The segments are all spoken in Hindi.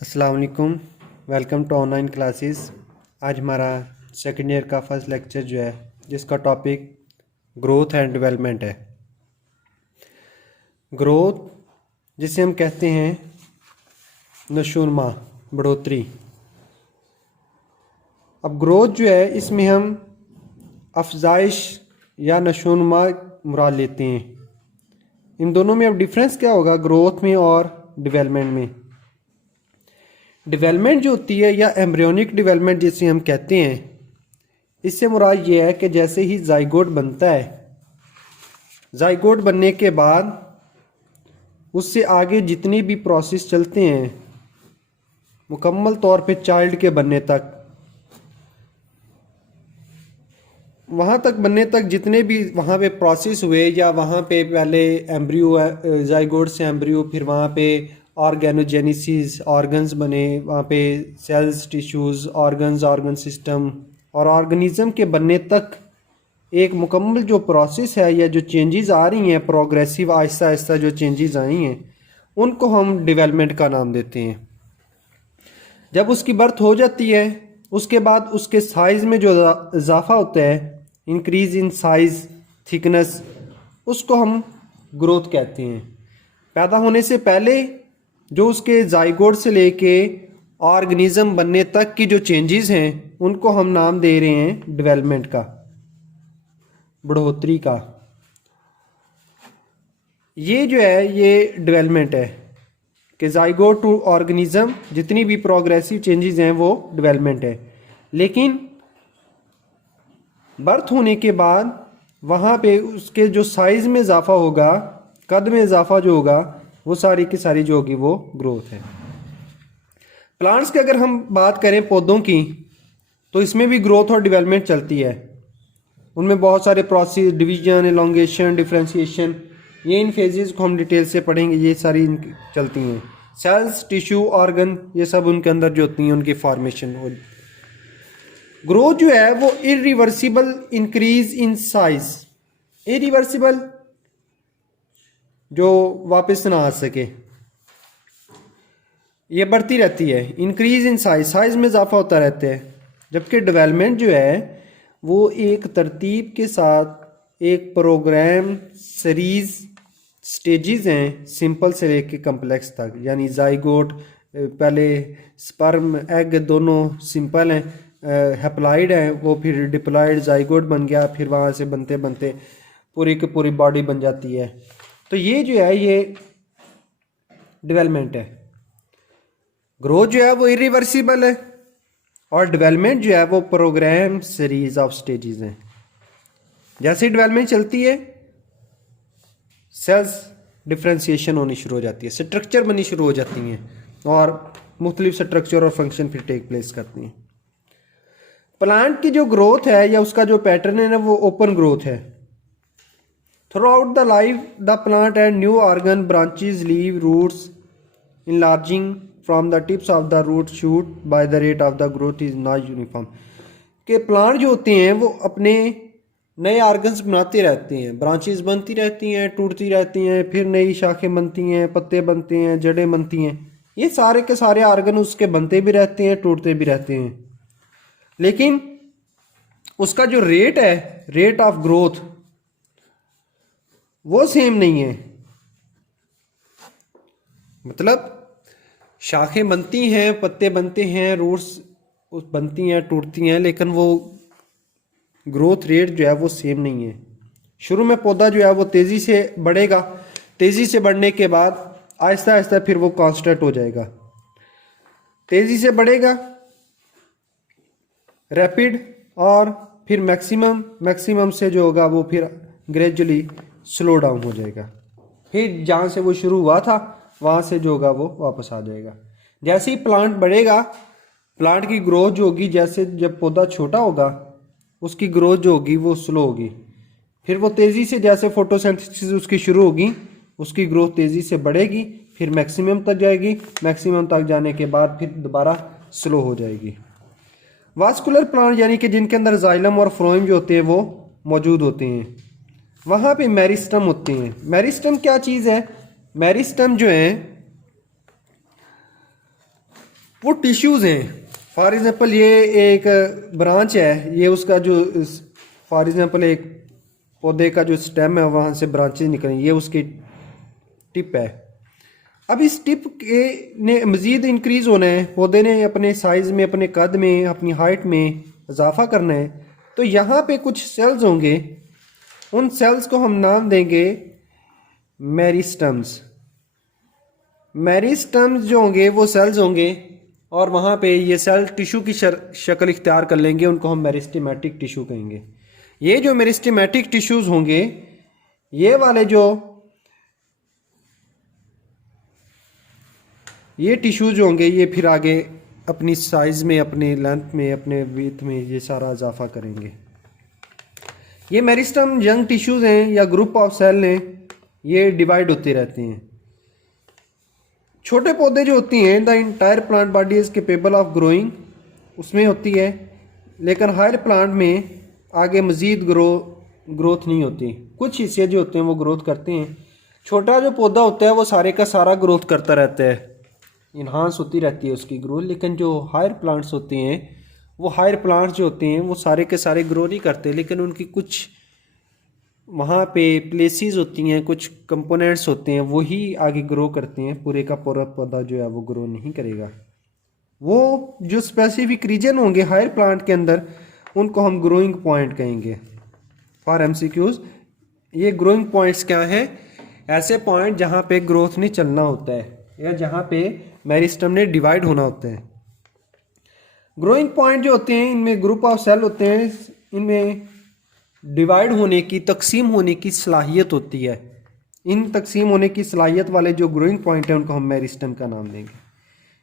अस्सलाम वालेकुम। Welcome to online classes. आज हमारा सेकेंड ईयर का फर्स्ट लेक्चर जो है जिसका टॉपिक ग्रोथ एंड डेवलपमेंट है। ग्रोथ जिसे हम कहते हैं नशोनुमा, बढ़ोतरी। अब ग्रोथ जो है इसमें हम अफजाइश या नशोनुमा मुराद लेते हैं। इन दोनों में अब डिफरेंस क्या होगा ग्रोथ में और डेवलपमेंट में? डेवलपमेंट जो होती है या एम्ब्रियोनिक डेवलपमेंट जिसे हम कहते हैं, इससे मुराद ये है कि जैसे ही जाइगोट बनता है, जाइगोट बनने के बाद उससे आगे जितनी भी प्रोसेस चलते हैं मुकम्मल तौर पे चाइल्ड के बनने तक, वहाँ तक बनने तक जितने भी वहाँ पे प्रोसेस हुए या वहाँ पे पहले एम्ब्रियो, जाइगोट से एम्ब्रियो, फिर वहाँ पे ऑर्गेनोजेनेसिस, ऑर्गन्स बने, वहाँ पे सेल्स, टिश्यूज़, ऑर्गन सिस्टम और ऑर्गेनिज्म के बनने तक एक मुकम्मल जो प्रोसेस है या जो चेंजेस आ रही हैं प्रोग्रेसिव, आहिस्ता आहिस्ता जो चेंजेस आई हैं उनको हम डेवलपमेंट का नाम देते हैं। जब उसकी बर्थ हो जाती है उसके बाद उसके साइज़ में जो इजाफा होता है, इंक्रीज इन साइज़, थिकनेस, उसको हम ग्रोथ कहते हैं। पैदा होने से पहले जो उसके जाइगोट से लेके ऑर्गेनिज्म बनने तक की जो चेंजेस हैं उनको हम नाम दे रहे हैं डेवलपमेंट का, बढ़ोतरी का। ये जो है ये डेवलपमेंट है कि जाइगोट टू ऑर्गेनिज्म जितनी भी प्रोग्रेसिव चेंजेस हैं वो डेवलपमेंट है। लेकिन बर्थ होने के बाद वहाँ पे उसके जो साइज़ में इजाफा होगा, कद में इजाफा जो होगा, वो सारी की सारी जो होगी वो ग्रोथ है। प्लांट्स की अगर हम बात करें पौधों की, तो इसमें भी ग्रोथ और डेवलपमेंट चलती है। उनमें बहुत सारे प्रोसेस, डिवीजन, एलोंगेशन, डिफ्रेंशिएशन, ये इन फेजेस को हम डिटेल से पढ़ेंगे। ये सारी चलती हैं। सेल्स, टिश्यू, ऑर्गन, ये सब उनके अंदर जो होती हैं उनकी फॉर्मेशन। ग्रोथ जो है वो irreversible increase in size, irreversible जो वापस ना आ सके, ये बढ़ती रहती है। इंक्रीज इन साइज, साइज में इजाफा होता रहता है। जबकि डेवलपमेंट जो है वो एक तरतीब के साथ एक प्रोग्राम सीरीज स्टेजेस हैं, सिंपल से लेके कम्प्लेक्स तक। यानी जाइगोट, पहले स्पर्म, एग दोनों सिंपल हैं, हैप्लॉइड हैं, वो फिर डिप्लॉइड जाइगोट बन गया, फिर वहाँ से बनते बनते पूरी की पूरी बॉडी बन जाती है। तो ये जो है ये डेवलपमेंट है। ग्रोथ जो है वो इरिवर्सिबल है और डेवलपमेंट जो है वो प्रोग्राम सीरीज ऑफ स्टेजेस हैं। जैसे डेवलपमेंट चलती है सेल्स डिफ्रेंशिएशन होनी शुरू हो जाती है, स्ट्रक्चर बननी शुरू हो जाती हैं और मुख्तलिफ स्ट्रक्चर और फंक्शन फिर टेक प्लेस करती हैं। प्लांट की जो ग्रोथ है या उसका जो पैटर्न है ना वो ओपन ग्रोथ है। Throughout the life the plant and new organ, branches, leave, roots enlarging from the tips of the root shoot by the rate of the growth is not uniform। के प्लांट जो होते हैं वो अपने नए ऑर्गन्स बनाते रहते हैं, ब्रांचेस बनती रहती हैं, टूटती रहती हैं, फिर नई शाखें बनती हैं, पत्ते बनते हैं, जड़ें बनती हैं। ये सारे के सारे ऑर्गन उसके बनते भी रहते हैं, टूटते भी रहते हैं। लेकिन उसका जो रेट है, रेट ऑफ ग्रोथ, वो सेम नहीं है। मतलब शाखें बनती हैं, पत्ते बनते हैं, रूट्स बनती हैं, टूटती हैं, लेकिन वो ग्रोथ रेट जो है वो सेम नहीं है। शुरू में पौधा जो है वो तेज़ी से बढ़ेगा, तेज़ी से बढ़ने के बाद आहिस्ता आहिस्ता फिर वो कांस्टेंट हो जाएगा। तेज़ी से बढ़ेगा, रैपिड, और फिर मैक्सिमम, मैक्सिमम से जो होगा वो फिर ग्रेजुअली स्लो डाउन हो जाएगा। फिर जहाँ से वो शुरू हुआ था वहाँ से जो होगा वो वापस आ जाएगा। जैसे ही प्लांट बढ़ेगा, प्लांट की ग्रोथ जो होगी, जैसे जब पौधा छोटा होगा उसकी ग्रोथ जो होगी वो स्लो होगी। फिर वो तेज़ी से, जैसे फोटोसिंथेसिस उसकी शुरू होगी, उसकी ग्रोथ तेज़ी से बढ़ेगी, फिर मैक्सिमम तक जाएगी, मैक्सिमम तक जाने के बाद फिर दोबारा स्लो हो जाएगी। वास्कुलर प्लांट यानी कि जिनके अंदर जाइलम और फ्लोएम जो होते हैं वो मौजूद होते हैं, वहाँ पे मेरिस्टम होते हैं। मेरिस्टम क्या चीज़ है? मेरिस्टम जो है वो टिश्यूज़ हैं। फॉर एग्ज़ाम्पल ये एक ब्रांच है, ये उसका जो फॉर एग्ज़ाम्पल एक पौधे का जो स्टेम है वहाँ से ब्रांचेज निकलें, ये उसकी टिप है। अब इस टिप के ने मज़ीद इंक्रीज़ होना है, पौधे ने अपने साइज़ में, अपने कद में, अपनी हाइट में इजाफा करना है, तो यहाँ पे कुछ सेल्स होंगे, उन सेल्स को हम नाम देंगे मेरिस्टम्स। मेरिस्टम्स जो होंगे वो सेल्स होंगे और वहाँ पे ये सेल टिश्यू की शक्ल इख्तियार कर लेंगे, उनको हम मेरिस्टेमेटिक टिश्यू कहेंगे। ये जो मेरिस्टेमेटिक टिश्यूज़ होंगे, ये वाले जो ये टिश्यूज होंगे, ये फिर आगे अपनी साइज़ में, अपने लेंथ में, अपने विड्थ में ये सारा इजाफा करेंगे। ये मेरिस्टम यंग टिश्यूज हैं या ग्रुप ऑफ सेल हैं, ये डिवाइड होते रहते हैं। छोटे पौधे जो होती हैं, the entire plant body is capable of growing, उसमें होती है, लेकिन हायर प्लांट में आगे मज़ीद ग्रोथ नहीं होती। कुछ हिस्से जो होते हैं वो ग्रोथ करते हैं। छोटा जो पौधा होता है वो सारे का सारा ग्रोथ करता रहता है, इन्हांस होती रहती है उसकी ग्रोथ। लेकिन जो हायर प्लांट्स होते हैं, वो हायर प्लांट्स जो होते हैं वो सारे के सारे ग्रो नहीं करते, लेकिन उनकी कुछ वहाँ पे प्लेसेस होती हैं, कुछ कंपोनेंट्स होते हैं, वही आगे ग्रो करते हैं। पूरे का पूरा पौधा जो है वो ग्रो नहीं करेगा। वो जो स्पेसिफिक रीजन होंगे हायर प्लांट के अंदर, उनको हम ग्रोइंग पॉइंट कहेंगे। फॉर एमसीक्यूज, ये ग्रोइंग पॉइंट्स क्या है? ऐसे पॉइंट जहाँ पे ग्रोथ नहीं चलना होता है या जहाँ पे मेरिस्टम ने डिवाइड होना होता है। ग्रोइंग पॉइंट जो होते हैं, इनमें ग्रुप ऑफ सेल होते हैं, इनमें डिवाइड होने की, तकसीम होने की सलाहियत होती है। इन तकसीम होने की सलाहियत वाले जो ग्रोइंग पॉइंट है उनको हम मेरिस्टम का नाम देंगे।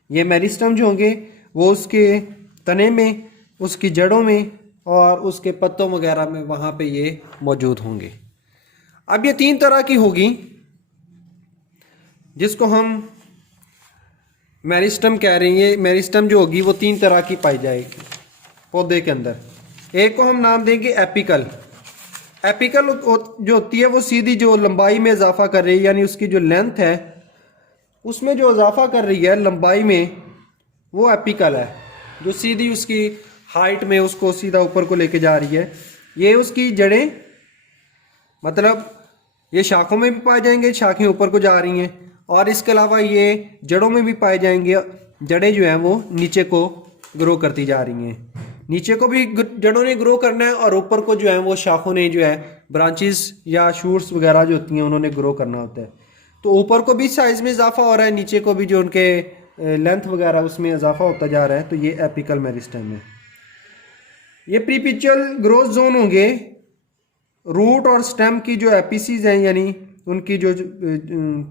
ये मेरिस्टम जो होंगे वो उसके तने में, उसकी जड़ों में और उसके पत्तों वगैरह में वहाँ पे ये मौजूद होंगे। अब ये 3 तरह की होगी जिसको हम मेरिस्टम कह रहे हैं। ये मेरिस्टम जो होगी वो 3 तरह की पाई जाएगी पौधे के अंदर। एक को हम नाम देंगे एपिकल। एपिकल जो होती है वो सीधी जो लंबाई में इजाफा कर रही है, यानी उसकी जो लेंथ है उसमें जो इजाफा कर रही है लंबाई में, वो एपिकल है। जो सीधी उसकी हाइट में उसको सीधा ऊपर को लेके जा रही है। ये उसकी जड़ें, मतलब ये शाखों में भी पाए जाएंगे, शाखें ऊपर को जा रही हैं, और इसके अलावा ये जड़ों में भी पाए जाएंगे। जड़ें जो हैं वो नीचे को ग्रो करती जा रही हैं। नीचे को भी जड़ों ने ग्रो करना है और ऊपर को जो है वो शाखों ने जो है ब्रांचेस या शूट्स वगैरह जो होती हैं उन्होंने ग्रो करना होता है। तो ऊपर को भी साइज में इजाफा हो रहा है, नीचे को भी जो उनके लेंथ वगैरह उसमें इजाफा होता जा रहा है। तो ये एपिकल मेरिस्टम है। ये प्रीपिचुअल ग्रोथ जोन होंगे। रूट और स्टेम की जो एपिसीज हैं, यानी उनकी जो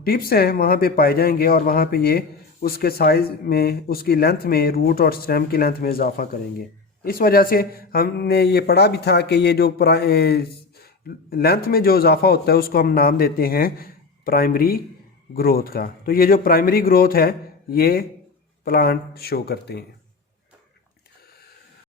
टिप्स हैं वहाँ पे पाए जाएंगे, और वहाँ पे ये उसके साइज में, उसकी लेंथ में, रूट और स्टेम की लेंथ में इजाफा करेंगे। इस वजह से हमने ये पढ़ा भी था कि ये जो लेंथ में जो इजाफा होता है उसको हम नाम देते हैं प्राइमरी ग्रोथ का। तो ये जो प्राइमरी ग्रोथ है ये प्लांट शो करते हैं।